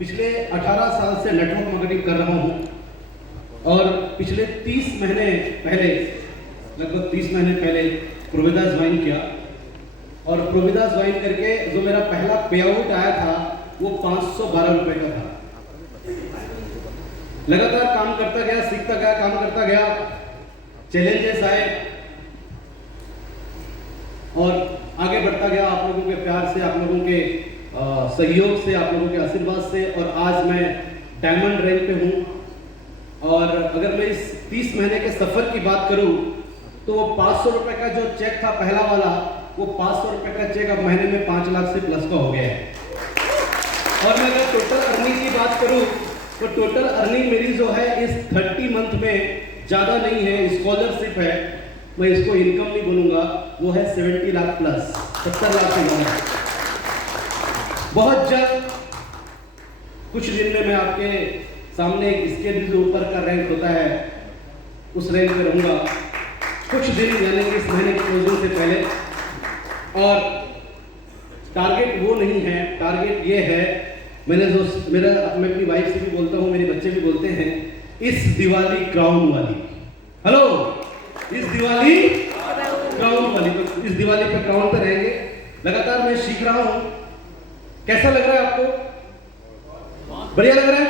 पिछले 18 साल से नेटवर्क मार्केटिंग कर रहा हूँ और पिछले 30 महीने पहले, लगभग 30 महीने पहले प्रोविदा ज्वाइन किया और प्रोविदा ज्वाइन करके जो मेरा पहला पे आउट आया था वो 512 रुपए का था। लगातार काम करता गया, सीखता गया, काम करता गया, चैलेंजेस आए और आगे बढ़ता गया आप लोगों के प्यार से, आप लोगों के सहयोग से, आप लोगों के आशीर्वाद से और आज मैं डायमंड रैंक पे हूँ। और अगर मैं इस 30 महीने के सफर की बात करूँ तो वो 500 रुपए का जो चेक था पहला वाला, वो 500 रुपए का चेक अब महीने में 5 लाख से प्लस का हो गया है। और मैं अगर टोटल अर्निंग की बात करूँ तो टोटल अर्निंग मेरी जो है इस 30 मंथ में ज़्यादा नहीं है, स्कॉलरशिप है, मैं इसको इनकम नहीं बोलूँगा, वो है 70 लाख प्लस, 70 लाख से ज़्यादा। बहुत जल्द कुछ दिन में मैं आपके सामने इसके भी जो ऊपर का रैंक होता है उस रैंक पे रहूँगा, कुछ दिन यानी कि इस महीने के क्लोजिंग से पहले। और टारगेट वो नहीं है, टारगेट ये है, मैंने जो मैं अपनी वाइफ से भी बोलता हूँ, मेरे बच्चे भी बोलते हैं, इस दिवाली क्राउन वाली, हेलो, इस दिवाली क्राउन वाली, तो इस दिवाली पे क्राउन पे रहेंगे। लगातार मैं सीख रहा हूँ। कैसा लग रहा है आपको? बढ़िया लग रहा है?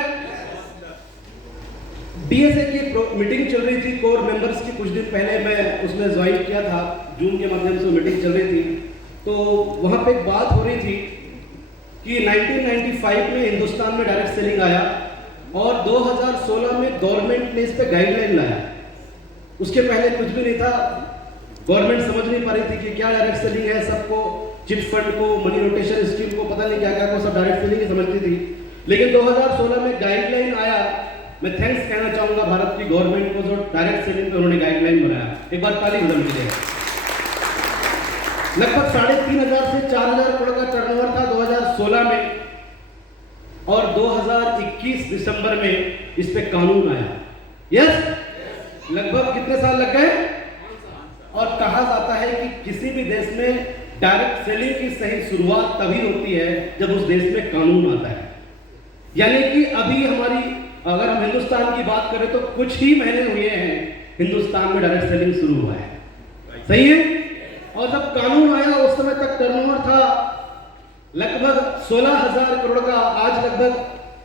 डीएसए की मीटिंग चल रही थी कोर मेंबर्स की, कुछ दिन पहले मैं उसमें ज्वाइन किया था, जूम के माध्यम से मीटिंग चल रही थी। तो वहां पे एक बात हो रही थी कि 1995 में हिंदुस्तान में डायरेक्ट सेलिंग आया और 2016 में गवर्नमेंट ने इस पे गाइडलाइन लाया। उसके पहले कुछ भी नहीं था, गवर्नमेंट समझ नहीं पा रही थी कि क्या डायरेक्ट सेलिंग है, सबको चिट फंड को, मनी रोटेशन स्कीम को, पता नहीं क्या क्या को सब डायरेक्ट सेलिंग ही समझती थी। लेकिन 2016 में गाइडलाइन आया। मैं थैंक्स कहना चाहूंगा भारत की गवर्नमेंट को जो डायरेक्ट सेलिंग पे उन्होंने गाइडलाइन बनाया। एक बार ताली बजानी चाहिए। लगभग 3,500 से 4,000 करोड़ का टर्नओवर था 2016 में और 2021 दिसंबर में इस पे कानून आया। यस, लगभग कितने साल लग गए? और कहा जाता है कि किसी भी देश में डायरेक्ट सेलिंग की सही शुरुआत तभी होती है जब उस देश में कानून आता है। यानी कि अभी हमारी, अगर हम हिंदुस्तान की बात करें तो कुछ ही महीने हुए हैं हिंदुस्तान में डायरेक्ट सेलिंग शुरू हुआ है, सही है। और जब कानून आया उस समय तक टर्नओवर था लगभग 16,000 करोड़ का, आज लगभग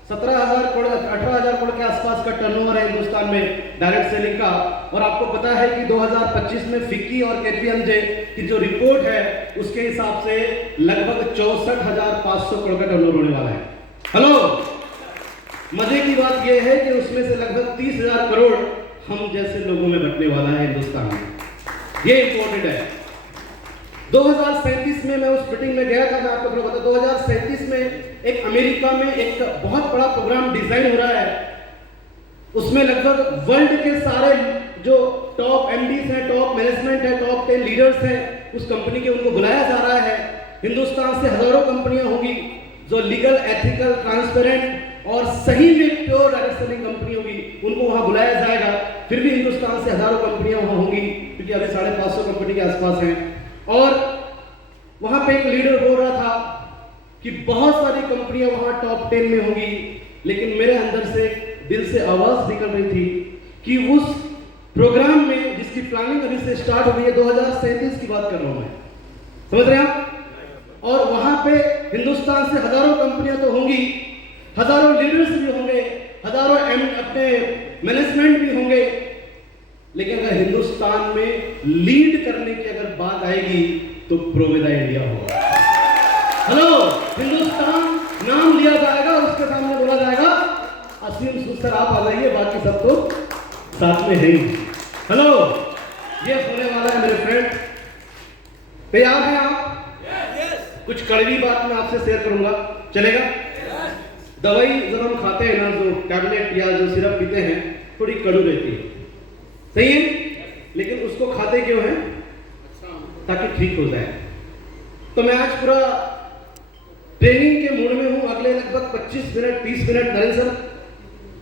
17,000 करोड़, 18,000 करोड़ के आसपास का टर्नओवर है हिंदुस्तान में डायरेक्ट सेलिंग का। और आपको पता है कि 2025 में फिक्की और केपीएमजे की जो रिपोर्ट है उसके हिसाब से लगभग 64,500 करोड़ का टर्नओवर होने वाला है। हेलो, मजे की बात यह है कि उसमें से लगभग 30,000 करोड़ हम जैसे लोगों में बंटने वाला है हिंदुस्तान में। ये इंपॉर्टेंट है। 2037 में मैं उस मीटिंग में गया था, मैं आपको बता, 2037 में एक अमेरिका में एक बहुत बड़ा प्रोग्राम डिजाइन हो रहा है। उसमें लगभग वर्ल्ड के सारे जो टॉप एमडीज हैं, टॉप मैनेजमेंट है, टॉप 10 लीडर्स हैं उस कंपनी के, उनको बुलाया जा रहा है। हिंदुस्तान से हजारों कंपनियां होंगी जो लीगल, एथिकल, ट्रांसपेरेंट और सही में प्योर डायरेक्ट सेलिंग कंपनी होगी, उनको वहां बुलाया जाएगा। फिर भी हिंदुस्तान से हजारों कंपनियां वहां होंगी क्योंकि अभी 550 कंपनी के आसपास हैं। और वहां पे एक लीडर बोल रहा था कि बहुत सारी कंपनियां वहां टॉप 10 में होंगी, लेकिन मेरे अंदर से दिल से आवाज निकल रही थी कि उस प्रोग्राम में जिसकी प्लानिंग अभी से स्टार्ट हो गई है, 2037 की बात कर रहा हूं मैं, समझ रहे हैं आप? और वहां पे हिंदुस्तान से हजारों कंपनियां तो होंगी, हजारों लीडर्स भी होंगे, हजारों अपने मैनेजमेंट भी होंगे, लेकिन अगर हिंदुस्तान में लीड करने की अगर बात आएगी तो प्रोविदा इंडिया होगा। हेलो, हिंदुस्तान नाम लिया जाएगा और उसके सामने बोला जाएगा असीम सुसर आप आ जाइए, बाकी सब तो साथ में है ही। हेलो, ये होने वाला है मेरे फ्रेंड। तैयार हैं आप? कुछ कड़वी बात मैं आपसे शेयर करूंगा, चलेगा? दवाई जब हम खाते हैं ना, जो टैबलेट या जो सिरप पीते हैं, थोड़ी कड़ू रहती है, सही है, लेकिन उसको खाते क्यों हैं? ताकि ठीक हो जाए। तो मैं आज पूरा ट्रेनिंग के मूड में हूं। अगले लगभग 25 मिनट 30 मिनट नरेंद्र सर,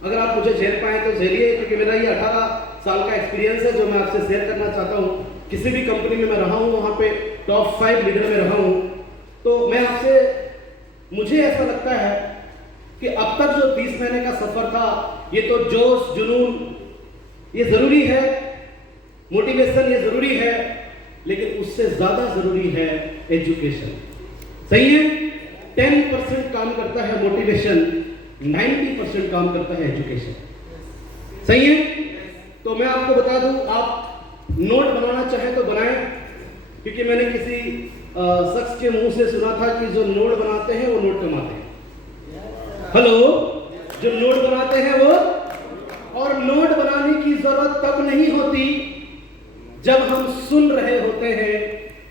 अगर आप मुझे झेल पाए तो झेलिए, क्योंकि मेरा ये 18 साल का एक्सपीरियंस है जो मैं आपसे शेयर करना चाहता हूं। किसी भी कंपनी में मैं रहा हूं, वहां पे टॉप 5 लीडर में रहा हूं, तो मैं आपसे, मुझे ऐसा लगता है कि अब तक जो 30 महीने का सफर था, ये तो जोश जुनून ये जरूरी है, मोटिवेशन ये जरूरी है, लेकिन उससे ज्यादा जरूरी है एजुकेशन। सही है? 10% काम करता है मोटिवेशन, 90% काम करता है एजुकेशन। सही है? तो मैं आपको बता दूं, आप नोट बनाना चाहें तो बनाएं, क्योंकि मैंने किसी शख्स के मुंह से सुना था कि जो नोट बनाते हैं वो नोट कमाते हैं। हेलो, जो नोट बनाते हैं वो, और नोट बनाने की जरूरत तब नहीं होती जब हम सुन रहे होते हैं।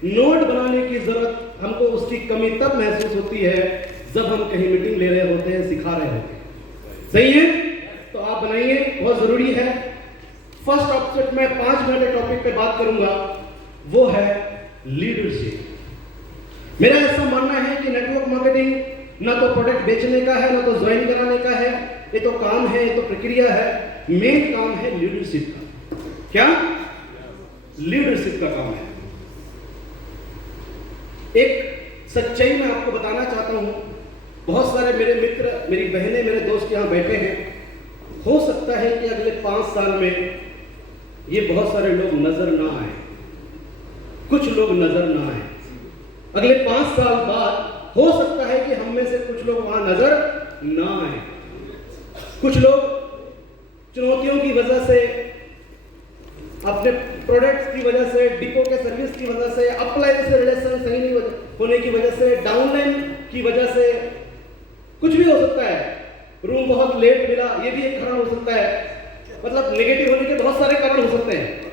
नोट बनाने की जरूरत हमको उसकी कमी तब महसूस होती है जब हम कहीं मीटिंग ले रहे होते हैं, सिखा रहे होते हैं। सही है? तो आप बनाइए, बहुत जरूरी है। फर्स्ट ऑब्जेक्ट में 5 मिनट के टॉपिक पे बात करूंगा, वो है लीडरशिप। मेरा ऐसा मानना है कि नेटवर्क मार्केटिंग ना तो प्रोडक्ट बेचने का है, ना तो ज्वाइन कराने का है, ये तो काम है, ये तो प्रक्रिया है। मेन काम है लीडरशिप का। क्या? लीडरशिप का काम है। एक सच्चाई मैं आपको बताना चाहता हूं, बहुत सारे मेरे मित्र, मेरी बहनें, मेरे दोस्त यहां बैठे हैं। हो सकता है कि अगले 5 साल में ये बहुत सारे लोग नजर ना आए, कुछ लोग नजर ना आए। अगले 5 साल बाद हो सकता है कि हम में से कुछ लोग वहां नजर ना आए। कुछ लोग चुनौतियों की वजह से, अपने प्रोडक्ट्स की वजह से, डिपो के सर्विस की वजह से, अपलाइन से रिलेशन सही नहीं होने की वजह से, डाउनलाइन की वजह से, कुछ भी हो सकता है। रूम बहुत लेट मिला, ये भी एक कारण हो सकता है। मतलब नेगेटिव होने के बहुत सारे कारण हो सकते हैं,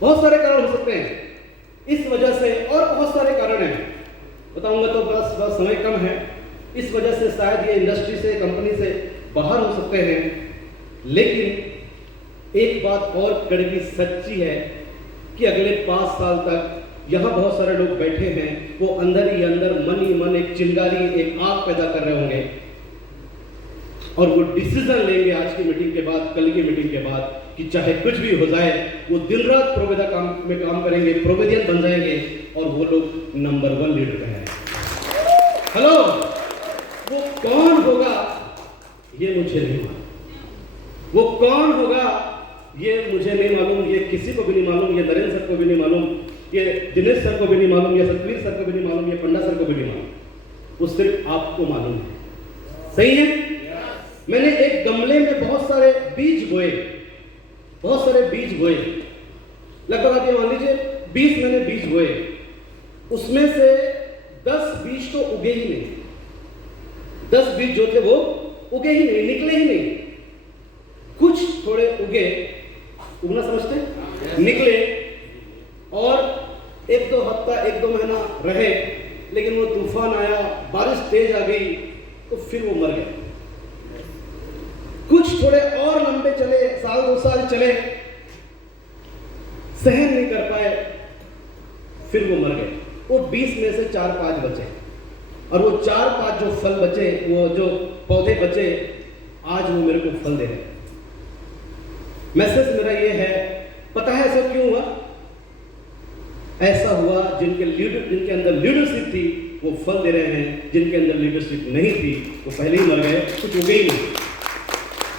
बहुत सारे कारण हो सकते हैं इस वजह से, और बहुत सारे कारण हैं, बताऊंगा तो बस समय कम है। इस वजह से शायद ये इंडस्ट्री से, कंपनी से बाहर हो सकते हैं। लेकिन एक बात और कड़वी सच्ची है कि अगले 5 साल तक यहाँ बहुत सारे लोग बैठे हैं, वो अंदर ही अंदर मन ही मन एक चिंगारी, एक आग पैदा कर रहे होंगे, और वो डिसीजन लेंगे आज की मीटिंग के बाद, कल की मीटिंग के बाद, कि चाहे कुछ भी हो जाए, वो दिन रात प्रोवेदा काम में काम करेंगे, प्रोवेदियन बन जाएंगे, और वो लोग नंबर 1 लीडर रहेंगे। हेलो, वो कौन होगा ये मुझे नहीं मालूम, वो कौन होगा ये मुझे नहीं मालूम, ये किसी को भी नहीं मालूम, ये नरेंद्र सर को भी नहीं मालूम, ये दिनेश सर को भी नहीं मालूम, ये सतवीर सर को भी नहीं मालूम, ये पंडा सर को भी नहीं मालूम, वो सिर्फ आपको मालूम है। सही है? मैंने एक गमले में बहुत सारे बीज बोए, बहुत सारे बीज बोए, लगभग आप ये मान लीजिए 20 मैंने बीज बोए, उसमें से 10 बीज तो उगे ही नहीं, 10 बीज जो थे वो उगे ही नहीं, निकले ही नहीं। कुछ थोड़े उगे, उगना समझते हैं, निकले, और 1-2 हफ्ता, 1-2 महीना रहे, लेकिन वो तूफान आया, बारिश तेज आ गई, तो फिर वो मर गए। कुछ थोड़े और लंबे चले, 1-2 साल चले, सहन नहीं कर पाए, फिर वो मर गए। वो 20 में से 4-5 बचे, और वो 4-5 जो फल बचे, वो जो पौधे बचे, आज वो मेरे को फल दे रहे हैं। मैसेज मेरा ये है, पता है ऐसा क्यों हुआ? ऐसा हुआ जिनके अंदर लीडरशिप थी वो फल दे रहे हैं, जिनके अंदर लीडरशिप नहीं थी वो पहले ही मर गए, कुछ उगे ही नहीं।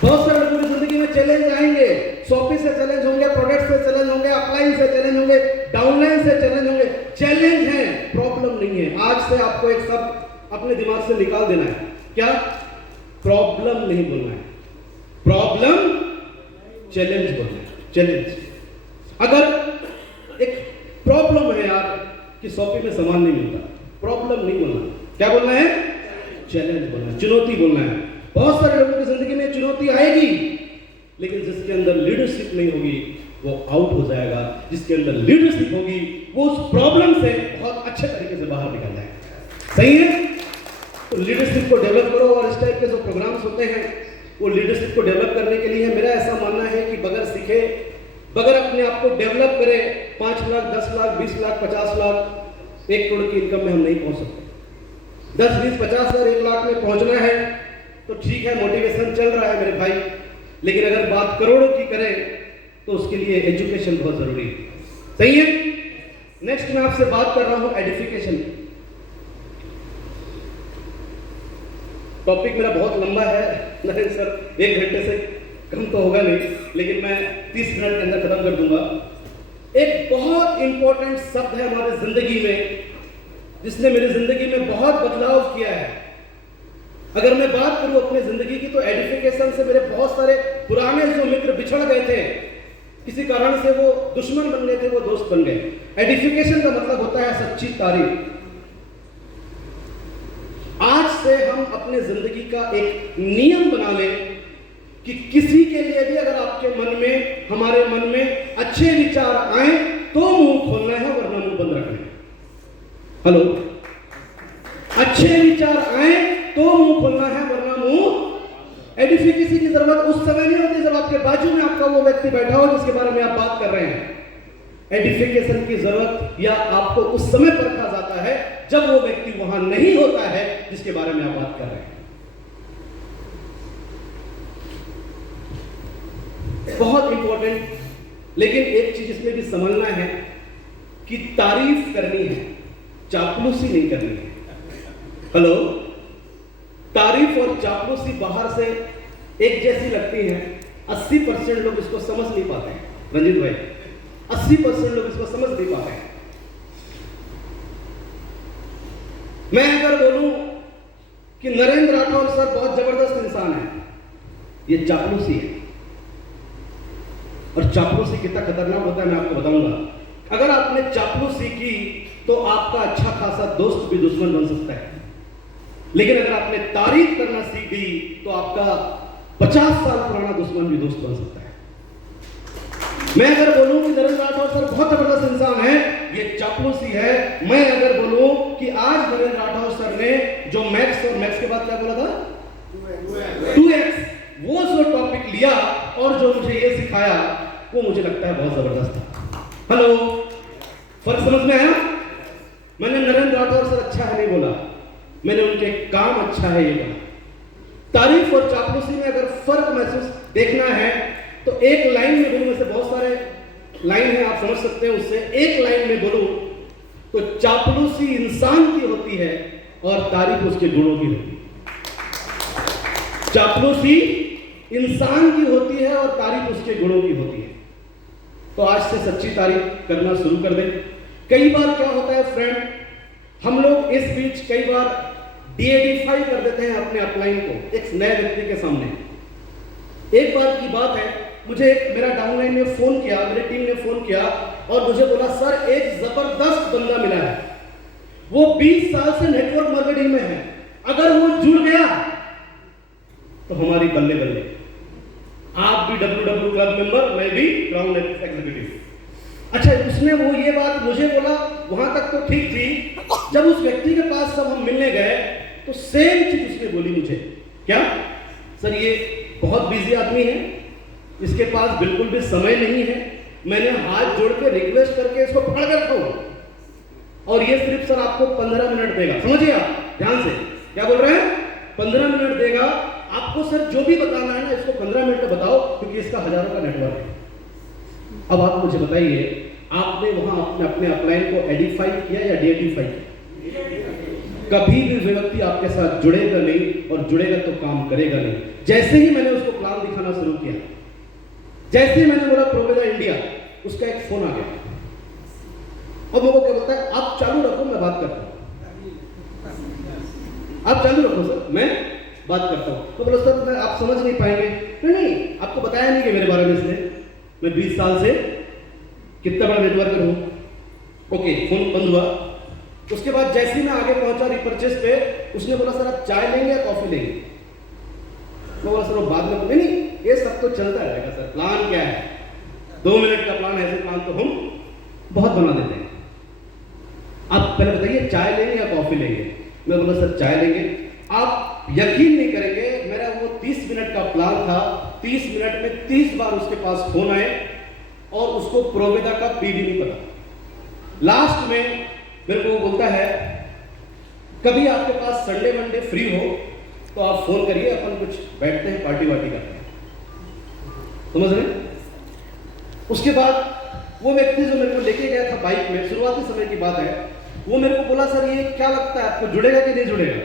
बहुत सारे लोगों की जिंदगी में चैलेंज आएंगे, शॉपिंग से चैलेंज होंगे, प्रोडक्ट से चैलेंज होंगे, अपलाइन से चैलेंज होंगे, डाउनलाइन से चैलेंज होंगे। चैलेंज है, प्रॉब्लम नहीं है। आज से आपको एक शब्द अपने दिमाग से निकाल देना है, क्या? प्रॉब्लम नहीं बोलना है, प्रॉब्लम चैलेंज बोलना है, चैलेंज। अगर एक प्रॉब्लम है यार कि शॉपिंग में सामान नहीं मिलता, प्रॉब्लम नहीं बोलना, क्या बोलना है? चैलेंज बोलना है, चुनौती बोलना है। बहुत सारे लोगों की जिंदगी में चुनौती आएगी, लेकिन जिसके अंदर लीडरशिप नहीं होगी वो आउट हो जाएगा। जिसके अंदर लीडरशिप होगी वो उस प्रॉब्लम से बहुत अच्छे तरीके से बाहर निकल जाएगा। सही है? तो लीडरशिप को डेवलप करो, और इस टाइप के जो प्रोग्राम्स होते हैं वो लीडरशिप को डेवलप करने के लिए है। मेरा ऐसा मानना है कि बगैर सीखे, बगैर अपने आप को डेवलप करे, 5 लाख, 10 लाख, 20 लाख, 50 लाख, 1 करोड़ की इनकम में हम नहीं पहुंच सकते। 10, 20, 50 हजार 1 लाख में पहुंचना है तो ठीक है, मोटिवेशन चल रहा है मेरे भाई, लेकिन अगर बात करोड़ों की करें तो उसके लिए एजुकेशन बहुत जरूरी है। सही है? नेक्स्ट मैं आपसे बात कर रहा हूं एडिफिकेशन। टॉपिक मेरा बहुत लंबा है नरेंद्र सर, 1 घंटे से कम तो होगा नहीं, लेकिन मैं 30 मिनट के अंदर खत्म कर दूंगा। एक बहुत इंपॉर्टेंट शब्द है हमारे जिंदगी में, जिसने मेरी जिंदगी में बहुत बदलाव किया है। अगर मैं बात करूं अपनी जिंदगी की, तो एडिफिकेशन से मेरे बहुत सारे पुराने जो मित्र बिछड़ गए थे, किसी कारण से वो दुश्मन बन गए थे, वो दोस्त बन गए। एडिफिकेशन का मतलब होता है सच्ची तारीफ। आज से हम अपने जिंदगी का एक नियम बना लें कि किसी के लिए भी अगर आपके मन में, हमारे मन में अच्छे विचार आए तो मुंह खोलना है, वरना मुंह बंद रखना है। हेलो, अच्छे विचार आए तो मुंह खोलना है, वरना मुंह। एडिफिकेशन की जरूरत उस समय नहीं होती जब आपके बाजू में आपका वो व्यक्ति बैठा हो जिसके बारे में आप बात कर रहे हैं। एडिफिकेशन की जरूरत या आपको उस समय परखा जाता है जब वो व्यक्ति वहां नहीं होता है जिसके बारे में आप बात कर रहे हैं। बहुत इंपॉर्टेंट, लेकिन एक चीज इसमें भी समझना है कि तारीफ करनी है, चापलूसी नहीं करनी है। हेलो, तारीफ और चापलूसी बाहर से एक जैसी लगती है। 80% लोग इसको समझ नहीं पाते हैं रंजीत भाई, 80% लोग इसको समझ नहीं पाते हैं। मैं अगर बोलूं कि नरेंद्र राठौर सर बहुत जबरदस्त इंसान है, ये चापलूसी है। और चापलूसी कितना खतरनाक होता है मैं आपको बताऊंगा। अगर आपने चापलूसी की तो आपका अच्छा खासा दोस्त भी दुश्मन बन सकता है, लेकिन अगर आपने तारीफ करना सीख गई तो आपका 50 साल पुराना दुश्मन भी दोस्त बन सकता है। मैं अगर बोलूं कि नरेंद्र राठौर सर बहुत जबरदस्त इंसान है, ये चापलूसी है। मैं अगर बोलूं कि आज नरेंद्र राठौर सर ने जो मैथ्स और मैथ्स के बाद क्या बोला था, 2x, वो जो टॉपिक लिया और जो मुझे ये सिखाया, वो मुझे लगता है बहुत जबरदस्त था। हेलो, फर्क समझ में आया? मैंने नरेंद्र राठौर सर अच्छा है नहीं बोला, मैंने उनके काम अच्छा है ये बोला। तारीफ और चापलूसी में अगर फर्क महसूस देखना है तो एक लाइन में बोलूं, में से बहुत सारे लाइन है आप समझ सकते हैं उससे, एक लाइन में बोलूं तो चापलूसी इंसान की होती है और तारीफ उसके गुणों की होती है। चापलूसी इंसान की होती है और तारीफ उसके गुणों की होती है। तो आज से सच्ची तारीफ करना शुरू कर दें। कई बार क्या होता है फ्रेंड, हम लोग इस बीच कई बार डीएडिफाई कर देते हैं अपने अपलाइन को एक नए व्यक्ति के सामने। एक बार की बात है, मुझे मेरा डाउनलाइन ने फोन किया, मेरी टीम ने फोन किया और मुझे बोला सर एक जबरदस्त बंदा मिला है, वो 20 साल से नेटवर्क मार्केटिंग में है, अगर वो जुड़ गया तो हमारी बल्ले बल्ले। आप भी WW क्लब मेंबर, मैं भी क्राउन एग्जीक्यूटिव। अच्छा, उसने वो ये बात मुझे बोला, वहां तक तो ठीक थी। जब उस व्यक्ति के पास सब हम मिलने गए तो सेम चीज उसने बोली मुझे, क्या सर ये बहुत बिजी आदमी है, इसके पास बिल्कुल भी समय नहीं है, मैंने हाथ जोड़ के रिक्वेस्ट करके इसको पकड़ कर रखा हूं और ये सिर्फ सर आपको 15 मिनट देगा। समझिए आप ध्यान से क्या बोल रहे हैं, 15 मिनट देगा आपको सर, जो भी बताना है ना इसको 15 मिनट में बताओ, क्योंकि इसका हजारों का नेटवर्क है। अब आप मुझे बताइए, आपने वहां अपने अपलाइन को एडिफाई किया या डीएडिफाई किया? कभी भी व्यक्ति आपके साथ जुड़ेगा नहीं, और जुड़ेगा तो काम करेगा नहीं। जैसे ही मैंने उसको प्लान दिखाना शुरू किया, जैसे ही मैंने बोला प्रोवेदा इंडिया, उसका एक फोन आ गया और वो क्या बोलता है, आप चालू रखो मैं बात करता हूं, आप चालू रखो सर मैं बात करता हूं। तो बोला सर मैं आप समझ नहीं पाएंगे। नहीं, आपको बताया नहीं कि मेरे बारे में इसने, मैं 20 साल से कितना बड़ा नेटवर्कर हूं। ओके, फोन बंद हुआ। उसके बाद जैसे ही मैं आगे पहुंचा रिपर्चेस पे, उसने बोला सर आप चाय लेंगे या कॉफी लेंगे? मैं बोला सर वो बाद में, नहीं ये सब तो चलता रहेगा सर, प्लान क्या है, 2 मिनट का प्लान, ऐसे प्लान तो हम बहुत बना देते हैं। आप पहले बताइए चाय लेंगे या कॉफी लेंगे? मैं बोला सर चाय लेंगे। आप यकीन नहीं करेंगे, मेरा वो 30 मिनट का प्लान था, 30 मिनट में 30 बार उसके पास फोन आए और उसको प्रोवेदा का पी भी नहीं पता। लास्ट में मेरे को बोलता है कभी आपके पास संडे मंडे फ्री हो तो आप फोन करिए, अपन कुछ बैठते हैं, पार्टी वार्टी करते हैं। समझ रहे? उसके बाद वो व्यक्ति जो मेरे को लेके गया था बाइक में, शुरुआती समय की बात है, वो मेरे को बोला सर ये क्या लगता है आपको जुड़ेगा कि नहीं जुड़ेगा?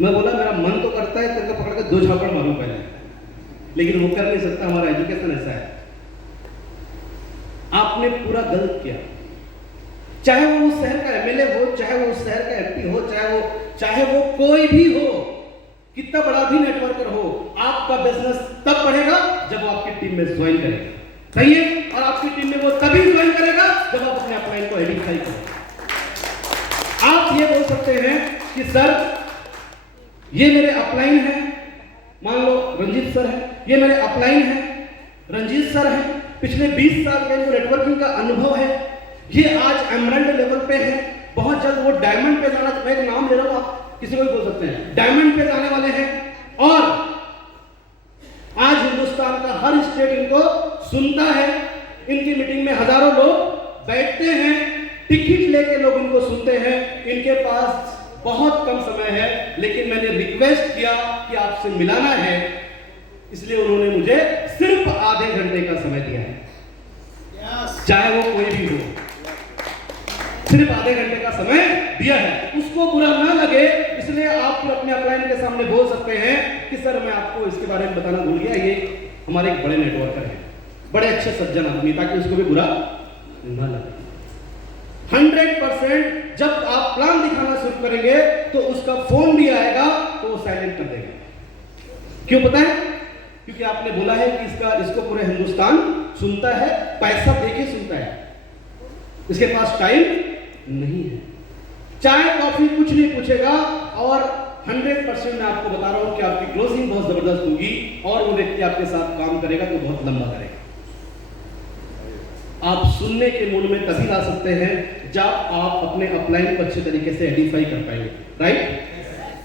मैं बोला मेरा मन तो करता है तेरे को पकड़ के 2 झापड़ मारूं पहले, लेकिन वो कर नहीं सकता, हमारा एजुकेशन ऐसा है। आपने पूरा गलत किया। चाहे वो उस शहर का एमएलए हो, चाहे वो उस शहर का एमपी हो, चाहे वो कोई भी हो, कितना बड़ा भी नेटवर्कर हो, आपका बिजनेस तब बढ़ेगा जब वो आपकी टीम में ज्वाइन करेगा। सही है? और आपकी टीम में वो तभी ज्वाइन करेगा जब आप अपने अपलाइन को आइडेंटिफाई करें। आप ये बोल सकते हैं कि सर ये मेरे अपलाइन है, मान लो रंजीत सर है, ये मेरे अपलाइन है, रंजीत सर है, पिछले 20 साल का इनको नेटवर्किंग का अनुभव है, ये आज एमरल्ड लेवल पे है, बहुत जल्द वो डायमंड पे जाना, मैं एक नाम ले रहा हूं, आप किसी को भी बोल सकते हैं, डायमंड पे जाने वाले हैं, और आज हिंदुस्तान का हर स्टेट इनको सुनता है, इनकी मीटिंग में हजारों लोग बैठते हैं, टिकट लेके लोग इनको सुनते हैं, इनके पास बहुत कम समय है, लेकिन मैंने रिक्वेस्ट किया कि आपसे मिलाना है, इसलिए उन्होंने मुझे सिर्फ आधे घंटे का समय दिया है। चाहे वो कोई भी हो, सिर्फ आधे घंटे का समय दिया है। उसको बुरा ना लगे, इसलिए आप अपने अपलाइन के सामने बोल सकते हैं कि सर मैं आपको इसके बारे में बताना भूल गया, ये हमारे एक बड़े नेटवर्कर हैं, बड़े अच्छे सज्जन आदमी, ताकि उसको भी बुरा ना लगे। 100% जब आप प्लान दिखाना शुरू करेंगे तो उसका फोन भी आएगा तो वो साइलेंट कर देगा। क्यों पता है? क्योंकि आपने बोला है कि इसको पूरे हिंदुस्तान सुनता है, पैसा देके सुनता है, इसके पास टाइम नहीं है, चाय कॉफी कुछ नहीं पूछेगा, और 100% मैं आपको बता रहा हूं कि आपकी क्लोजिंग बहुत जबरदस्त होगी, और वो व्यक्ति आपके साथ काम करेगा तो बहुत लंबा करेगा। आप सुनने के मूड में तभी ला सकते हैं जब आप अपने अपलाइन को अच्छे तरीके से आइडेंटिफाई कर पाएंगे। राइट?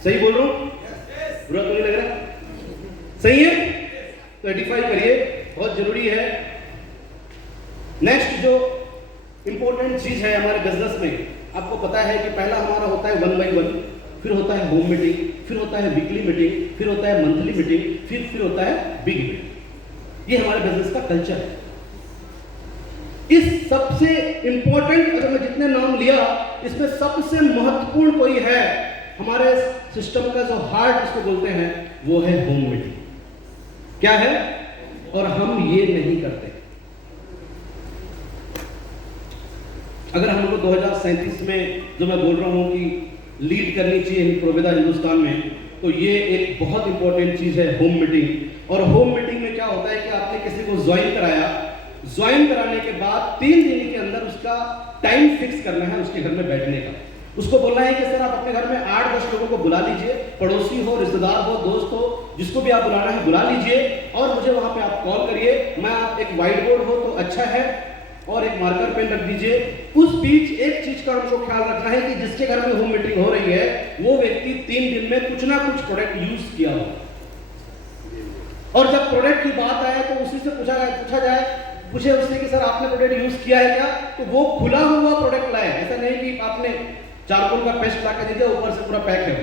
सही बोल रहा हूं? बुरा तो नहीं लग रहा? सही है? तो आइडेंटिफाई करिए, बहुत जरूरी है। नेक्स्ट जो इंपॉर्टेंट चीज है हमारे बिजनेस में, आपको पता है कि पहला हमारा होता है 1 by 1, फिर होता है होम मीटिंग, फिर होता है वीकली मीटिंग, फिर होता है मंथली मीटिंग, फिर होता है बिग मीटिंग। ये हमारे बिजनेस का कल्चर है। इस सबसे इंपॉर्टेंट, अगर मैं जितने नाम लिया, इसमें सबसे महत्वपूर्ण कोई है हमारे सिस्टम का, जो हार्ट इसको बोलते हैं, वो है होम मीटिंग। क्या है? और हम ये नहीं करते। अगर हमको 2037 में जो मैं बोल रहा हूं कि लीड करनी चाहिए प्रोविदा हिंदुस्तान में, तो ये एक बहुत इंपॉर्टेंट चीज है होम मीटिंग। और होम मीटिंग में क्या होता है कि आपने किसी को ज्वाइन कराया, ज्वाइन कराने के बाद 3 दिन के अंदर उसका टाइम फिक्स करना है उसके घर में बैठने का। उसको बोलना है कि सर आप अपने घर में 8-10 लोगों को बुला लीजिए, पड़ोसी हो, रिश्तेदार हो, दोस्त हो, जिसको भी आप बुलाना है बुला लीजिए, और मुझे वहां पे आप कॉल करिए। मैं आप एक व्हाइट बोर्ड हो तो अच्छा है, और एक मार्कर पेन रख दीजिए। उस बीच एक चीज का हमको ख्याल रखना है कि जिसके घर में होम मीटिंग हो रही है, वो व्यक्ति 3 दिन में कुछ ना कुछ प्रोडक्ट यूज किया हो, और जब प्रोडक्ट की बात आए तो उसी से पूछे उससे कि सर आपने प्रोडक्ट यूज किया है क्या, तो वो खुला हुआ प्रोडक्ट लाए। ऐसा नहीं कि आपने चारकोल का पेस्ट ला कर दे दिया, ऊपर से पूरा पैक है,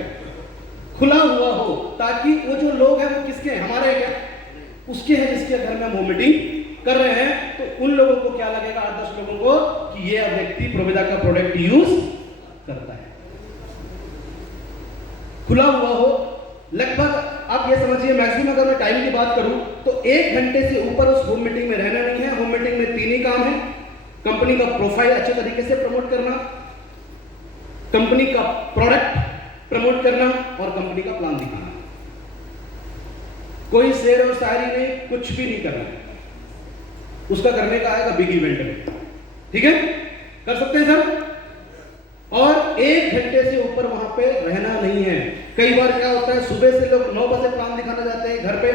खुला हुआ हो, ताकि वो जो लोग हैं वो किसके हैं, हमारे क्या उसके हैं, जिसके घर में हम होम मीटिंग कर रहे हैं, तो उन लोगों को क्या लगेगा, 8-10 लोगों को, कि ये व्यक्ति प्रोविदा का प्रोडक्ट यूज करता है। खुला हुआ हो, लगभग आप ये समझिए, मैक्सिमम अगर मैं टाइम की बात करूं तो 1 घंटे से ऊपर उस होम मीटिंग में रहना नहीं है। होम मीटिंग में 3 ही काम है: कंपनी का प्रोफाइल अच्छे तरीके से प्रमोट करना, कंपनी का प्रोडक्ट प्रमोट करना, और कंपनी का प्लान दिखाना। कोई शेर और शायरी नहीं, कुछ भी नहीं करना, उसका करने का आएगा बिग इवेंट में। ठीक है? कर सकते हैं सर? और 1 घंटे से ऊपर वहां पे रहना नहीं है। कई बार क्या होता है, सुबह से लोग 9 बजे प्लान दिखाने जाते हैं घर पे,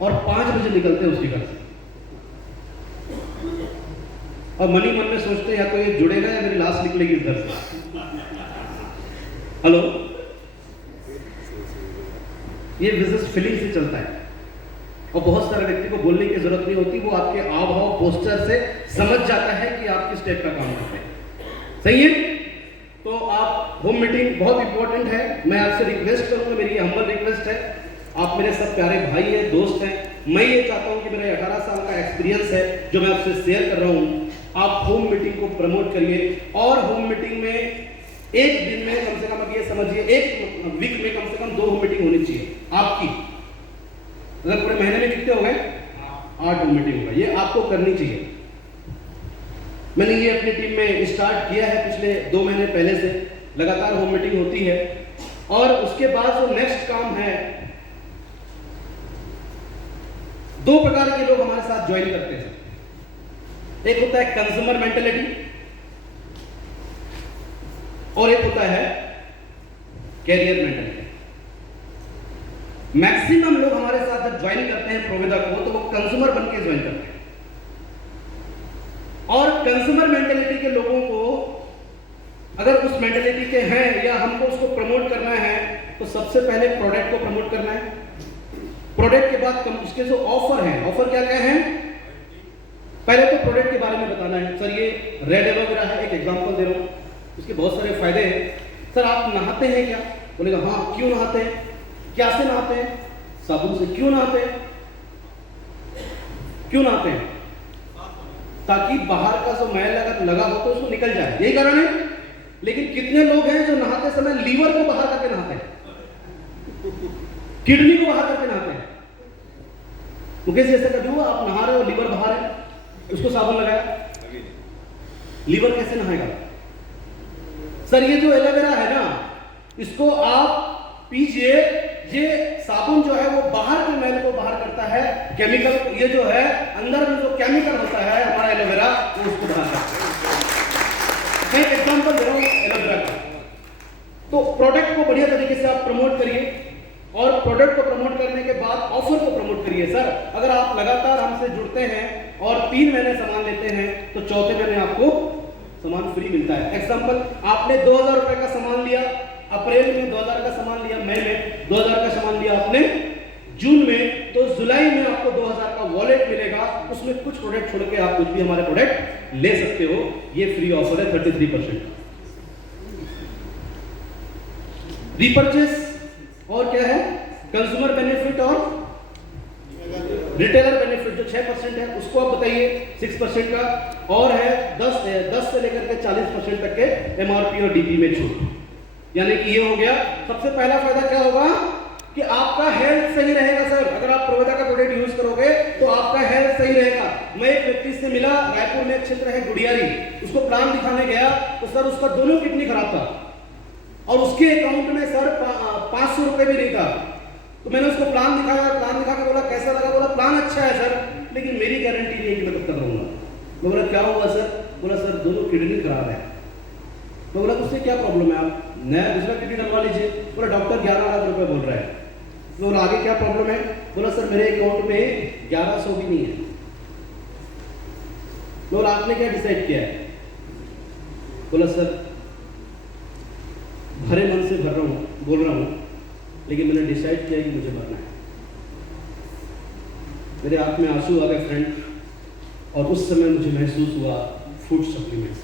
और 5 बजे निकलते हैं उसके घर से, और मन ही मन में सोचते हैं या तो ये जुड़ेगा या मेरी लाश निकलेगी इस घर से। हेलो, ये बिजनेस फीलिंग से चलता है, और बहुत सारे व्यक्ति को बोलने की जरूरत नहीं होती, वो आपके हाव भाव पोस्चर से समझ जाता है कि आप किस टाइप का काम करते हैं। सही है? तो आप होम मीटिंग बहुत इंपॉर्टेंट है। मैं आपसे रिक्वेस्ट करूंगा, मेरी हम्बल रिक्वेस्ट है, आप मेरे सब प्यारे भाई हैं, दोस्त हैं, मैं ये चाहता हूं कि मेरा 18 साल का एक्सपीरियंस है जो मैं आपसे शेयर कर रहा हूं, आप होम मीटिंग को प्रमोट करिए। और होम मीटिंग में एक दिन में कम से कम, अब ये समझिए, एक वीक में कम से कम 2 मीटिंग होनी चाहिए आपकी। अगर पूरे महीने में कितने हो गए? 8 मीटिंग होगा, ये आपको करनी चाहिए। मैंने ये अपनी टीम में स्टार्ट किया है पिछले 2 महीने पहले से, लगातार होम मीटिंग होती है। और उसके बाद जो नेक्स्ट काम है, 2 प्रकार के लोग हमारे साथ ज्वाइन करते हैं। एक होता है कंज्यूमर मेंटेलिटी और एक होता है कैरियर मेंटेलिटी। मैक्सिमम लोग हमारे साथ जब ज्वाइन करते हैं प्रोविदा को, तो वो कंज्यूमर बन के ज्वाइन करते हैं। और कंज्यूमर मेंटेलिटी के लोगों को अगर उस मेंटेलिटी के हैं या हमको उसको प्रमोट करना है, तो सबसे पहले प्रोडक्ट को प्रमोट करना है। प्रोडक्ट के बाद उसके जो ऑफर हैं, ऑफर क्या क्या हैं, पहले तो प्रोडक्ट के बारे में बताना है। सर ये रेड एलोवेरा है, एक एग्जांपल दे रहा हूं, उसके बहुत सारे फायदे हैं। सर आप नहाते हैं क्या? बोलेगा हाँ। क्यों नहाते हैं? क्या से नहाते हैं? साबुन से। क्यों नहाते हैं? क्यों नहाते हैं? ताकि बाहर का जो मैल अगर लगा हो तो उसको निकल जाए, यही कारण है। लेकिन कितने लोग हैं जो नहाते समय लीवर को बाहर करके नहाते हैं, किडनी को बाहर करके नहाते हैं। मुकेश ऐसा कभी हुआ आप नहा रहे हो, लीवर बाहर है, उसको साबुन लगाया, लीवर कैसे नहाएगा? सर ये जो एलोवेरा है ना, इसको आप पीजिए, ये साबुन जो है वो बाहर के मैल को बाहर करता है, केमिकल, ये जो है अंदर में जो केमिकल होता है हमारा एलोवेरा, वो उसको बाहर करता है। मैं एक एग्जांपल दे रहा हूं एलोवेरा का। तो प्रोडक्ट को बढ़िया तरीके से आप प्रमोट करिए, और प्रोडक्ट को प्रमोट करने के बाद ऑफर को प्रमोट करिए। सर अगर आप लगातार हमसे जुड़ते हैं और 3 महीने सामान लेते हैं, तो चौथे महीने आपको सामान फ्री मिलता है। एग्जांपल, आपने 2000 रुपए का सामान लिया अप्रैल में, 2000 का सामान लिया मई में, 2000 का सामान लिया आपने जून में, तो जुलाई में आपको 2000 का वॉलेट मिलेगा। उसमें कुछ प्रोडक्ट छोड़ के आप कुछ भी हमारे प्रोडक्ट ले सकते हो। ये फ्री ऑफर है 33%। रीपर्चेस और क्या है, कंज्यूमर बेनिफिट और रिटेलर बेनिफिट जो 6% है, उसको आप बताइए 6% का, और है 10 से लेकर के 40% तक के एमआरपी और डीपी में छूट। यानी कि ये हो गया। सबसे पहला फायदा क्या होगा कि आपका हेल्थ सही रहेगा। सर अगर आप प्रोविदा का प्रोडक्ट यूज करोगे तो आपका हेल्थ सही रहेगा। मैं एक व्यक्ति से मिला, रायपुर में एक क्षेत्र है गुड़ियारी, उसको प्लान दिखाने गया तो सर उसका दोनों किडनी खराब था और उसके अकाउंट में सर 500 रुपए भी नहीं था। तो मैंने उसको प्लान दिखाया, प्लान दिखा के बोला कैसा लगा? बोला प्लान अच्छा है सर, लेकिन मेरी गारंटी नहीं है कि मैं कब तक रहूंगा। मैं बोला क्या हुआ सर? बोला सर दोनों किडनी खराब है। तो बोला उससे क्या प्रॉब्लम है, आप नया दूसरा किडनी डलवा लीजिए। बोला डॉक्टर 11 लाख रुपए बोल रहा है। तो बोला आगे क्या प्रॉब्लम है? बोला सर मेरे अकाउंट में 1100 भी नहीं है। बोला आपने क्या डिसाइड किया है? बोला सर भरे मन से बोल रहा हूं, लेकिन मैंने डिसाइड किया कि मुझे मरना है। मेरे आंख में आंसू आ गए फ्रेंड, और उस समय मुझे महसूस हुआ फूड सप्लीमेंट्स,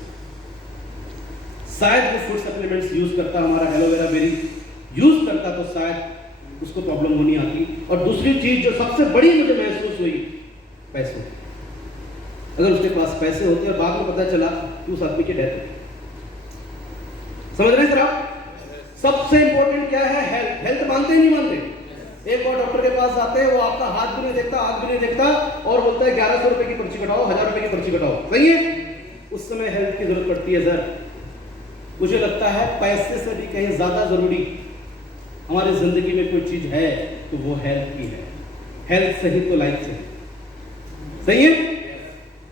शायद वो फूड सप्लीमेंट्स यूज करता, हमारा एलोवेरा बेरी यूज करता तो शायद उसको प्रॉब्लम होनी आती। और दूसरी चीज जो सबसे बड़ी मुझे महसूस हुई, पैसे। अगर उसके पास पैसे होते और बाद में पता चला कि उस आदमी की डेथ हुई। समझ रहे हैं सर आप? सबसे इंपॉर्टेंट क्या है? हेल्थ। हेल्थ मानते ही नहीं मानते। एक बार डॉक्टर के पास जाते हैं, वो आपका हाथ भी नहीं देखता, आंख भी नहीं देखता, और बोलता है 1100 रुपए की पर्ची कटाओ, 1000 रुपए की पर्ची कटाओ। सही है? उस समय हेल्थ की जरूरत पड़ती है सर। मुझे लगता है पैसे से भी कहीं ज्यादा जरूरी हमारी जिंदगी में कोई चीज है तो वो हेल्थ की है। हेल्थ सही तो लाइफ सही। सही है?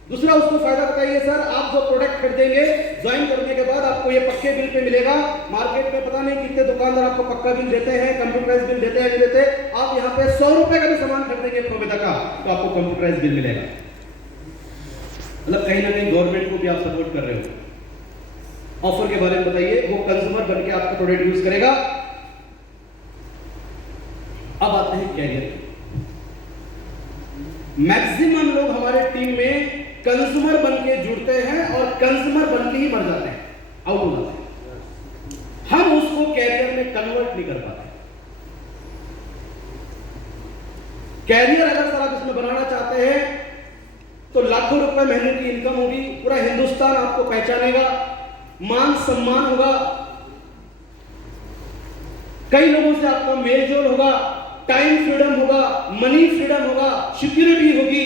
दूसरा उसको फायदा बताइए सर, आप जो प्रोडक्ट खरीदेंगे ज्वाइन करने के बाद आपको ये पक्के बिल पे मिलेगा। मार्केट में पता नहीं कितने दुकानदार आपको पक्का बिल देते हैं, कंप्यूटराइज बिल देते हैं, नहीं देते। आप यहाँ पे 100 रुपए का भी सामान खरीदेंगे प्रोविदा का तो आपको कंप्यूटराइज बिल मिलेगा। मतलब कहीं ना कहीं गवर्नमेंट को भी आप सपोर्ट कर रहे हो। ऑफर के बारे में बताइए, वो कंज्यूमर बन के आपका प्रोडक्ट यूज करेगा। अब आते हैं कैरियर। मैक्सिमम लोग हमारे टीम में कंज्यूमर बन के जुड़ते हैं और कंज्यूमर बन के ही मर जाते हैं, आउट हो जाते हैं। हम उसको कैरियर में कन्वर्ट नहीं कर पाते। कैरियर अगर सर आप इसमें बनाना चाहते हैं तो लाखों रुपए महीने की इनकम होगी, पूरा हिंदुस्तान आपको पहचानेगा, मान सम्मान होगा, कई लोगों से आपका मेल जोल होगा, टाइम फ्रीडम होगा, मनी फ्रीडम होगा, सिक्योरिटी होगी,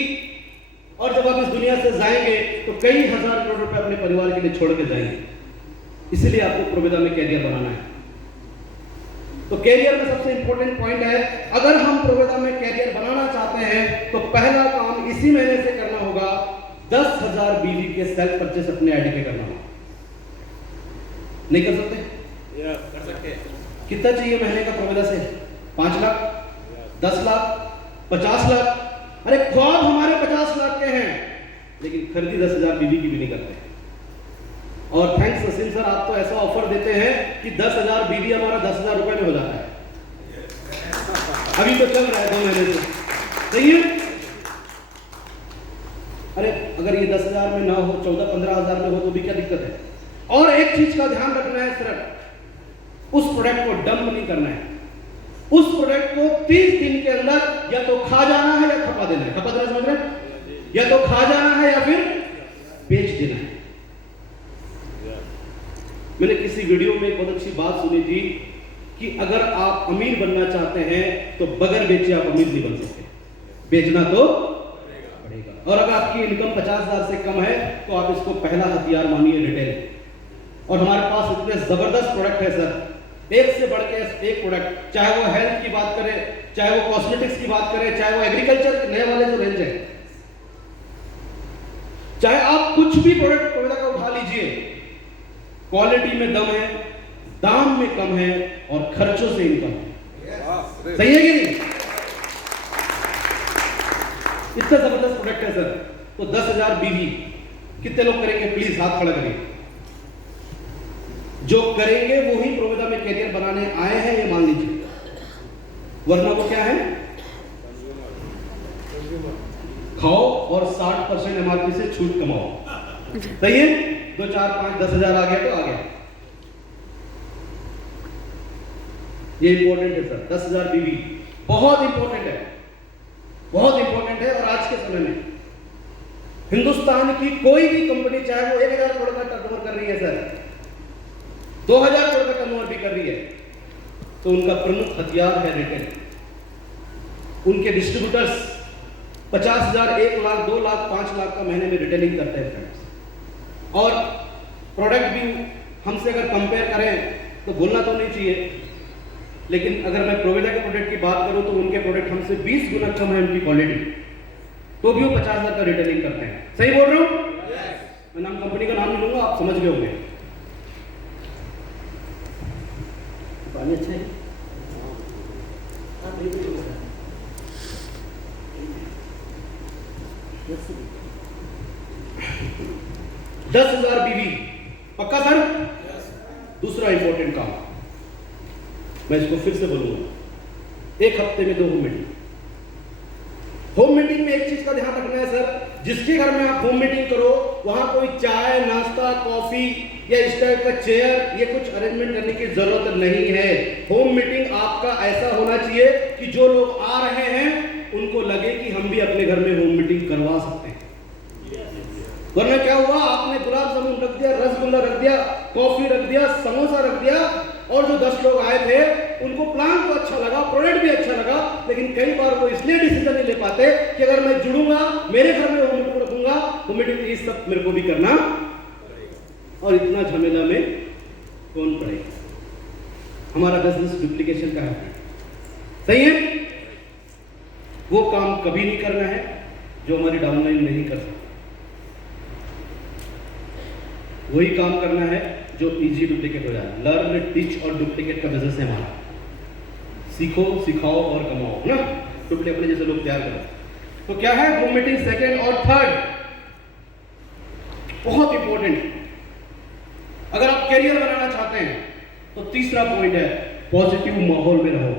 और जब आप इस दुनिया से जाएंगे तो कई हजार करोड़ रुपए अपने परिवार के लिए छोड़ के जाएंगे। इसलिए आपको प्रोविदा में कैरियर बनाना है। तो कैरियर में सबसे इंपॉर्टेंट पॉइंट है, अगर हम प्रोविदा में कैरियर बनाना चाहते हैं तो पहला काम इसी महीने से करना होगा, 10,000 बीवी के सेल्फ परचेस अपने आईडी पे करना होगा। नहीं कर सकते? कर सकते हैं। कितना चाहिए महीने का प्रोविदा से? 5 लाख, 10 लाख, 50 लाख? अरे ख्वाब हमारे 50 लाख के हैं, लेकिन खरीदी 10,000 बीवी की भी नहीं करते। और थैंक्स सचिन सर, आप तो ऐसा ऑफर देते हैं कि 10,000 बीवी हमारा 10,000 रुपए में हो जाता है। अभी तो चल रहा है 2 महीने से, सही है? अरे अगर ये 10,000 में ना हो, 14-15 हजार में हो तो भी क्या दिक्कत है? और एक चीज का ध्यान रखना है, सिर्फ उस प्रोडक्ट को डंप नहीं करना है। उस प्रोडक्ट को 30 दिन के अंदर या तो खा जाना है या खपा देना है। खपा देना समझ रहे हैं? या तो खा जाना है या फिर बेच देना है। मैंने किसी वीडियो में एक बहुत अच्छी बात सुनी थी कि अगर आप अमीर बनना चाहते हैं तो बगैर बेचे आप अमीर नहीं बन सकते, बेचना तो पड़ेगा। और अगर आपकी इनकम 50,000 से कम है तो आप इसको पहला हथियार मानिए, रिटेल। और हमारे पास इतने जबरदस्त प्रोडक्ट है सर, एक से बढ़ के एक प्रोडक्ट, चाहे वो हेल्थ की बात करें, चाहे वो कॉस्मेटिक्स की बात करें, चाहे वो एग्रीकल्चर के नए वाले जो रेंज है, चाहे आप कुछ भी प्रोडक्ट प्रोविदा का उठा लीजिए, क्वालिटी में दम है, दाम में कम है और खर्चों से इनकम है। सही है कि नहीं? इतना जबरदस्त प्रोडक्ट है सर। तो 10,000 बीवी कितने लोग करेंगे? प्लीज हाथ खड़ा करिए। जो करेंगे वो ही प्रोविदा में कैरियर बनाने आए हैं, ये मान लीजिए, वरना वो क्या है? खाओ और 60% एमआरपी से छूट कमाओ। सही है? 2, 4, 5, 10,000 आ गया तो आ गया। ये इंपॉर्टेंट है सर। 10,000 बीवी बहुत इंपॉर्टेंट है, बहुत इंपॉर्टेंट है। और आज के समय में हिंदुस्तान की कोई भी कंपनी, चाहे वो 1,000 करोड़ का टर्नओवर कर रही है सर, 2,000 करोड़ का टर्नओवर भी कर रही है, तो उनका प्रमुख हथियार है रिटेल। उनके डिस्ट्रीब्यूटर्स 50,000, 1 लाख, 2 लाख, 5 लाख का महीने में रिटेलिंग करते हैं फ्रेंड्स। और प्रोडक्ट भी हमसे अगर कंपेयर करें तो बोलना तो नहीं चाहिए, लेकिन अगर मैं प्रोविदा के प्रोडक्ट की बात करूं तो उनके प्रोडक्ट हमसे 20 गुना कम है उनकी क्वालिटी, तो भी वो 50,000 का रिटेलिंग करते हैं। सही बोल रहा हूं? मैं नाम कंपनी का नाम नहीं लूंगा, आप समझ गए होंगे। पानी अच्छा है? 10,000 बीवी पक्का सर? दूसरा इंपॉर्टेंट काम, मैं इसको फिर से बोलूंगा, 1 हफ्ते में 2 होम मीटिंग। होम मीटिंग में एक चीज का ध्यान रखना है सर, जिसके घर में आप होम मीटिंग करो वहां कोई चाय, नाश्ता, कॉफी या इस टाइप का चेयर, ये कुछ अरेंजमेंट करने की जरूरत नहीं है। होम मीटिंग आपका ऐसा होना चाहिए कि जो लोग आ रहे हैं उनको लगे कि हम भी अपने घर में होम मीटिंग करवा सकते हैं। वरना क्या हुआ, आपने गुलाब जामुन रख दिया, रसगुल्ला रख दिया, कॉफी रख दिया, समोसा रख दिया, और जो 10 लोग आए थे उनको प्लान तो अच्छा लगा, प्रोडक्ट भी अच्छा लगा, लेकिन कई बार वो इसलिए डिसीजन नहीं ले पाते कि अगर मैं जुड़ूंगा, मेरे घर में होम मीटिंग रखूंगा, होम मीटिंग ये सब मेरे को भी करना, और इतना झमेला में कौन पड़ेगा? हमारा बिजनेस डुप्लीकेशन का है। सही है? वो काम कभी नहीं करना है जो हमारी डाउनलाइन नहीं कर सकते, वही काम करना है जो इजी डुप्लीकेट हो जाए। लर्न, टीच और डुप्लीकेट का बिजनेस है हमारा। सीखो, सिखाओ और कमाओ, ना? डुप्लीकेट अपने जैसे लोग तैयार करो। तो क्या है होम मीटिंग? सेकेंड और थर्ड बहुत इंपॉर्टेंट, अगर आप कैरियर बनाना चाहते हैं तो तीसरा पॉइंट है पॉजिटिव माहौल में रहो।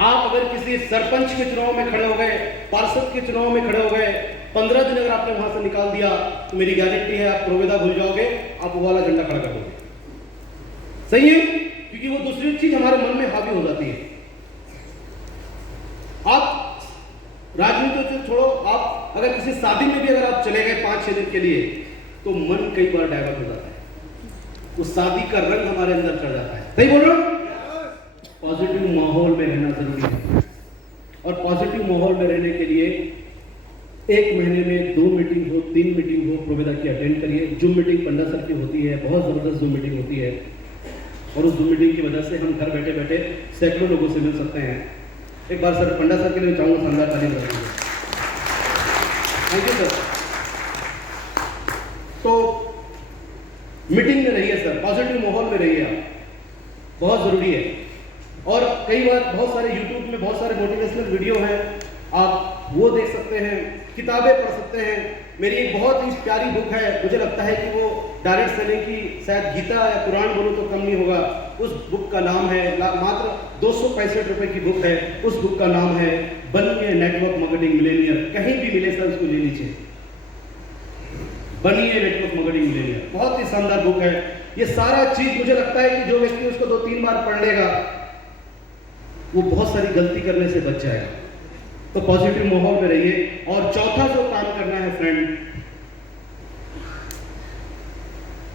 आप अगर किसी सरपंच के चुनाव में खड़े हो गए, पार्षद के चुनाव में खड़े हो गए, 15 दिन अगर आपने वहां से निकाल दिया तो मेरी गारंटी है आप प्रोविदा भूल जाओगे, आप वो वाला झंडा खड़ा कर दोगे। सही है? क्योंकि वो दूसरी चीज हमारे मन में हावी हो जाती है। आप राजनीति से छोड़ो, आप अगर किसी शादी में भी अगर आप चले गए 5-6 दिन के लिए तो मन कई बार डाइवर्ट हो जाता है, उस शादी का रंग हमारे अंदर चढ़ जाता है। सही बोल रहा हूं? पॉजिटिव माहौल में रहना जरूरी है। और पॉजिटिव माहौल में रहने के लिए 1 महीने में 2 मीटिंग हो, 3 मीटिंग हो, प्रोवेदा की अटेंड करिए। जूम मीटिंग पंडा सर की होती है, बहुत ज़बरदस्त जूम मीटिंग होती है, और उस जूम मीटिंग की वजह से हम घर बैठे बैठे सैकड़ों लोगों से मिल सकते हैं। एक बार सर पंडा सर के लिए चाहूँगा शानदार ताली बजाइए। Thank you sir. तो मीटिंग में रहिए सर, पॉजिटिव माहौल में रहिए आप, बहुत ज़रूरी है। और कई बार बहुत सारे यूट्यूब में बहुत सारे मोटिवेशनल वीडियो हैं, आप वो देख सकते हैं, किताबें पढ़ सकते हैं। मेरी एक बहुत ही प्यारी बुक है, मुझे लगता है कि वो डायरेक्ट सेलिंग की शायद गीता या कुरान बोलो तो कम नहीं होगा। उस बुक का नाम है, मात्र 265 रुपए की बुक है। उस बुक का नाम है बनिए नेटवर्क मार्केटिंग मिलेनियर। कहीं भी मिले सर उसको ले लीजिए, बनिए नेटवर्क मार्केटिंग मिलेनियर। बहुत ही शानदार बुक है। ये सारा चीज मुझे लगता है कि जो व्यक्ति उसको 2-3 बार पढ़ लेगा वो बहुत सारी गलती करने से बच जाएगा। तो पॉजिटिव माहौल में रहिए। और चौथा जो काम करना है फ्रेंड,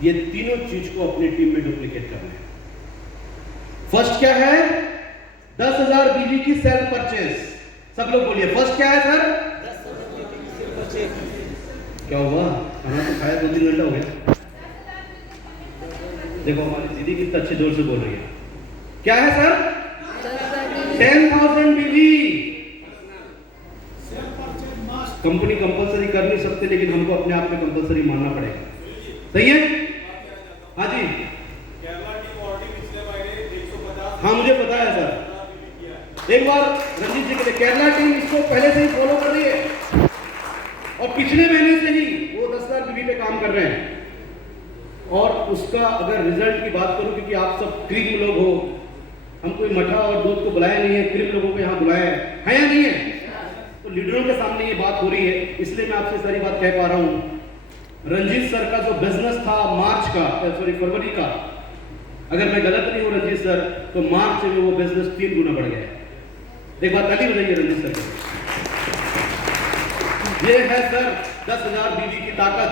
ये तीनों चीज को अपनी टीम में डुप्लीकेट करना है। फर्स्ट क्या है? 10,000 बीवी की सेल्फ परचेज। सब लोग बोलिए, फर्स्ट क्या है सर? 10,000 बीवी की सेल्फ परचेज। क्या हुआ? खाना तो खाया 2-3 घंटा हो गया। देखो हमारी दीदी कितना अच्छे जोर से बोल रही है। क्या है सर? 10,000 बीवी। कंपनी कंपलसरी कर नहीं सकते, लेकिन हमको अपने आप में कंपलसरी मानना पड़ेगा। सही है? हाँ जी, हाँ मुझे पता है सर। एक बार रंजीत जी के लिए, केरला टीम इसको पहले से ही फॉलो कर रही है और पिछले महीने से ही वो 10,000 बीवी पे काम कर रहे हैं। और उसका अगर रिजल्ट की बात करूं, क्योंकि आप सब क्रीम लोग हो, हम कोई मठा और दूध को बुलाया नहीं है, क्रीम लोगों को यहाँ बुलाया है या नहीं है? तो लीडरों के सामने ये बात हो रही है, इसलिए मैं आपसे सारी बात कह पा रहा हूँ। रंजीत सर का जो बिजनेस था मार्च का, फरवरी का, अगर मैं गलत नहीं हूँ रंजीत सर, तो मार्च में वो बिजनेस 3 गुना बढ़ गया है। एक बात ताली बजाइए रंजीत सर। ये है सर 10,000 बीवी की ताकत।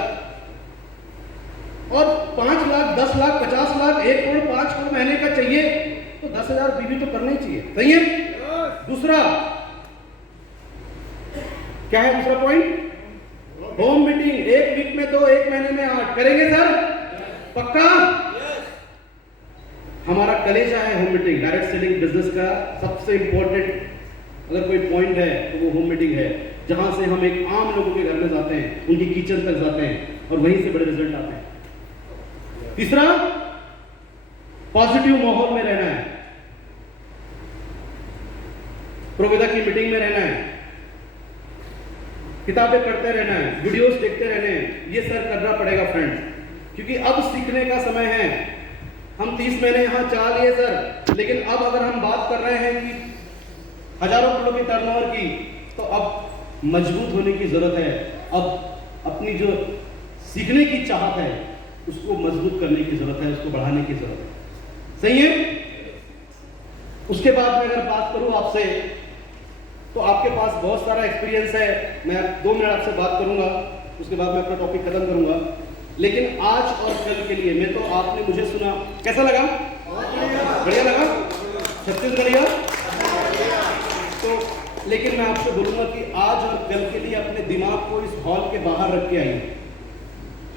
और 5 लाख, 10 लाख, 50 लाख, 1 करोड़, 5 करोड़ महीने का चाहिए तो 10,000 बीवी तो करना ही चाहिए। सही है? दूसरा क्या है? दूसरा पॉइंट, होम मीटिंग। 1 वीक में 2, 1 महीने में 8 करेंगे सर? पक्का? हमारा कलेजा है home meeting. Direct selling business का सबसे इंपॉर्टेंट अगर कोई पॉइंट है तो वो होम मीटिंग है, जहां से हम एक आम लोगों के घर में जाते हैं, उनकी किचन तक जाते हैं और वहीं से बड़े रिजल्ट आते हैं। तीसरा, पॉजिटिव माहौल में रहना है, प्रोवेदा की मीटिंग में रहना है, किताबें पढ़ते रहना है, वीडियोस देखते रहने हैं। ये सर करना पड़ेगा फ्रेंड्स, क्योंकि अब सीखने का समय है। हम 30 महीने यहाँ चला लिए सर, लेकिन अब अगर हम बात कर रहे हैं कि हजारों करोड़ की टर्नओवर की, तो अब मजबूत होने की जरूरत है। अब अपनी जो सीखने की चाहत है उसको मजबूत करने की जरूरत है, उसको बढ़ाने की जरूरत है। सही है? उसके बाद में अगर बात करूं आपसे, तो आपके पास बहुत सारा एक्सपीरियंस है। मैं 2 मिनट आपसे बात करूंगा, उसके बाद मैं अपना टॉपिक खत्म करूंगा। लेकिन आज और कल के लिए मैं तो, आपने मुझे सुना, कैसा लगा? बढ़िया लगा? छत्तीसगढ़िया? तो लेकिन मैं आपसे बोलूंगा कि आज और कल के लिए अपने दिमाग को इस हॉल के बाहर रख के आइए।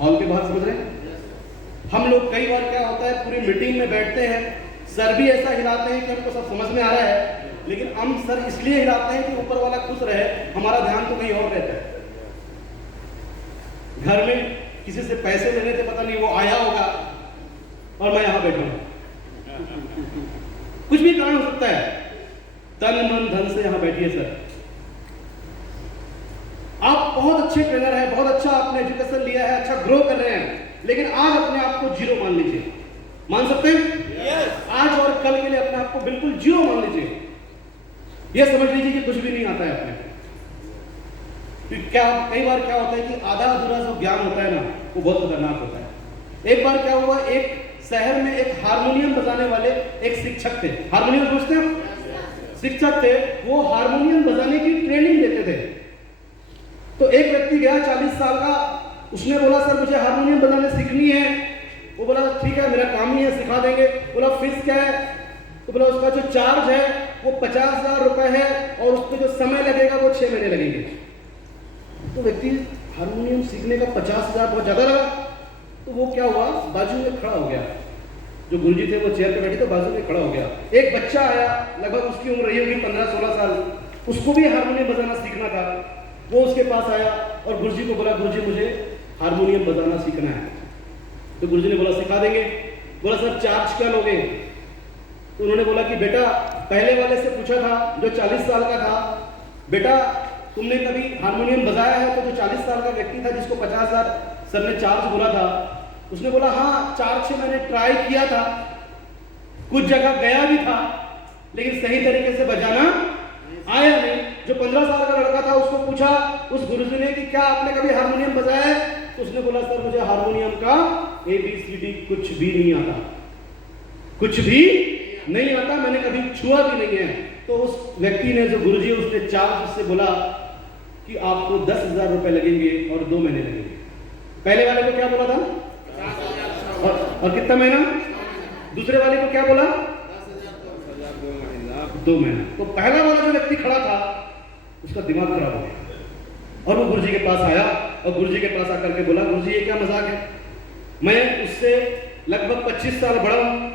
हॉल के बाहर, समझ रहे हैं? हम लोग कई बार क्या होता है, पूरी मीटिंग में बैठते हैं, सर भी ऐसा हिलाते हैं कि हमको सब समझ में आ रहा है, लेकिन हम सर इसलिए हिलाते हैं कि ऊपर वाला खुश रहे, हमारा ध्यान तो कहीं और रहता है। घर में किसी से पैसे लेने थे, पता नहीं वो आया होगा और मैं यहां बैठा हूं। कुछ भी कारण हो सकता है, तन मन धन से यहां बैठिए सर। आप बहुत अच्छे ट्रेनर हैं, बहुत अच्छा आपने एजुकेशन लिया है, अच्छा ग्रो कर रहे हैं, लेकिन आज अपने आप को जीरो मान लीजिए। मान सकते हैं? yes. आज और कल के लिए अपने आप को बिल्कुल जीरो मान लीजिए। यह समझ लीजिए कि कुछ भी नहीं आता है अपने। क्या कई बार क्या होता है कि आधा अधूरा जो ज्ञान होता है ना, वो बहुत खतरनाक होता है। एक बार क्या हुआ, एक शहर में एक हारमोनियम बजाने वाले एक शिक्षक थे। हारमोनियम समझते हैं? शिक्षक थे, वो हारमोनियम बजाने की ट्रेनिंग देते थे। तो एक व्यक्ति गया 40 साल का, उसने बोला सर मुझे हारमोनियम बजाने सीखनी है। वो बोला ठीक है, मेरा काम ही है, सिखा देंगे। बोला फीस क्या है? तो बोला उसका जो चार्ज है वो 50,000 रुपए है और उसको जो समय लगेगा वो 6 महीने लगेंगे। तो व्यक्ति हारमोनियम सीखने का 50,000 बहुत ज्यादा लगा। तो वो क्या हुआ, बाजू में खड़ा हो गया, जो गुरुजी थे वो चेयर पे बैठे तो बाजू में खड़ा हो गया। एक बच्चा आया, लगभग उसकी उम्र रही होगी 15-16 साल, उसको भी हारमोनियम बजाना सीखना था। वो उसके पास आया और गुरुजी को बोला, गुरुजी मुझे हारमोनियम बजाना सीखना है। तो गुरुजी ने बोला सिखा देंगे। बोला सर चार्ज क्या लोगे? तो उन्होंने बोला कि बेटा पहले वाले से पूछा था जो 40 साल का था, बेटा तुमने कभी हारमोनियम बजाया है? तो जो 40 साल का व्यक्ति था जिसको 50,000 सर ने चार्ज बोला था, उसने बोला हाँ 4-6 मैंने ट्राई किया था, कुछ जगह गया भी था, लेकिन सही तरीके से बजाना आया नहीं। जो 15 साल का लड़का था उसको पूछा उस गुरुजी ने कि क्या आपने कभी हारमोनियम बजाया है? तो उसने बोला सर मुझे हारमोनियम का ABCD कुछ भी नहीं आता, कुछ भी नहीं आता, मैंने कभी छुआ भी नहीं है। तो उस व्यक्ति ने, जो गुरुजी उसने चार्ज से बोला कि आपको 10,000 रुपए लगेंगे और 2 महीने लगेंगे। पहले वाले को क्या बोला था? और कितना महीना? दूसरे वाले को क्या बोला? 2 महीना। तो पहला वाला जो व्यक्ति खड़ा था उसका दिमाग खराब हो गया और वो गुरुजी के पास आया और गुरुजी के पास आकर के बोला, गुरुजी ये क्या मजाक है? मैं उससे लगभग 25 साल बड़ा हूं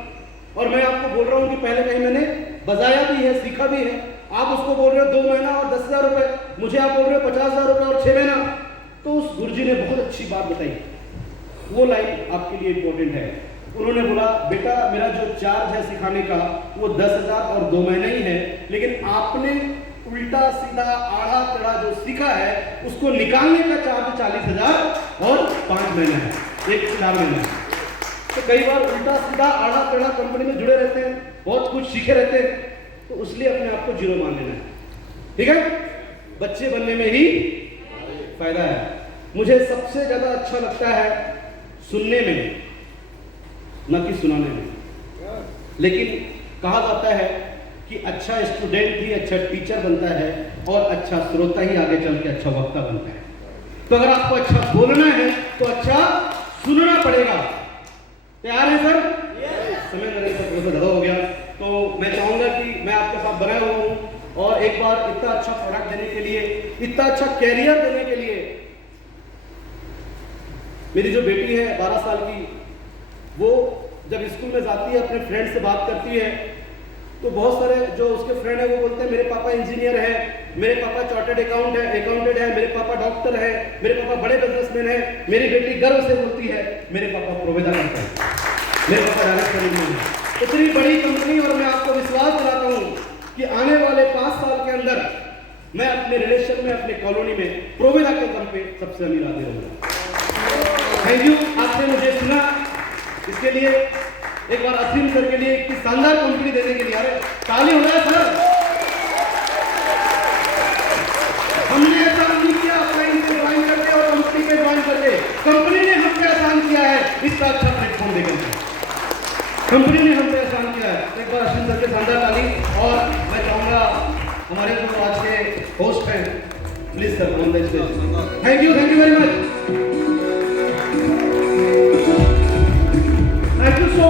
और मैं आपको बोल रहा हूं कि पहले कहीं मैंने बजाया भी है, सीखा भी है। आप उसको बोल रहे हो 2 महीना और 10,000 रुपए, मुझे आप बोल रहे हो 50,000 रुपए और 6 महीना। तो उस गुरुजी ने बहुत अच्छी बात बताई, वो लाइन आपके लिए इंपॉर्टेंट है। उन्होंने बोला बेटा मेरा जो चार्ज है सिखाने का वो 10,000 और 2 महीने ही है, लेकिन आपने उल्टा सीधा आड़ा टेढ़ा जो सीखा है उसको निकालने का चार्ज 40,000 और 5 महीने है, 1-4 महीने है। तो कई बार उल्टा सीधा आड़ा टेढ़ा कंपनी में जुड़े रहते हैं, बहुत कुछ सीखे रहते हैं, तो इसलिए अपने आप को जीरो मान लेना है। ठीक है, बच्चे बनने में ही फायदा है। मुझे सबसे ज्यादा अच्छा लगता है सुनने में, न कि सुनाने में। लेकिन कहा जाता है कि अच्छा स्टूडेंट ही अच्छा टीचर बनता है और अच्छा श्रोता ही आगे चल के अच्छा वक्ता बनता है। तो अगर आपको अच्छा बोलना है तो अच्छा सुनना पड़ेगा। तैयार है सर? समय मेरे से थोड़ा ज़्यादा हो गया, तो मैं चाहूंगा कि मैं आपके साथ बना हुआ हूँ और एक बार इतना अच्छा प्रोडक्ट देने के लिए, इतना अच्छा कैरियर देने के लिए, मेरी जो बेटी है 12 साल की, वो जब स्कूल में जाती है अपने फ्रेंड से बात करती है तो बहुत सारे जो उसके फ्रेंड है वो बोलते हैं मेरे पापा इंजीनियर है, मेरे पापा चार्टर्ड अकाउंटेंट है, मेरे पापा डॉक्टर है, मेरे पापा बड़े बिजनेसमैन है। मेरी बेटी गर्व से बोलती है मेरे पापा प्रोविजन करते हैं, मेरे पापा डायरेक्टर हैं। इतनी बड़ी कंपनी, और मैं आपको विश्वास दिलाता हूँ कि आने वाले 5 साल के अंदर मैं अपने रिलेशन में, अपने कॉलोनी में प्रोविजन के दम पे सबसे अमीर आदमी रहूंगा। थैंक यू, आपने मुझे सुना, इसके लिए एक बार असीम सर के लिए एक शानदार कंपनी देने के लिए, अरे ताली हो रहा है सर। हमने ऐसा नहीं किया अपने से ज्वाइन करके और कंपनी के ज्वाइन करके, कंपनी ने हमसे आसान किया है इतना अच्छा प्लेटफॉर्म देकर, कंपनी ने हमसे आसान किया है। एक बार असीम सर के शानदार ताली। और मैं चाहूंगा हमारे जो आज के होस्ट हैं, please sir on the stage. Thank you very much.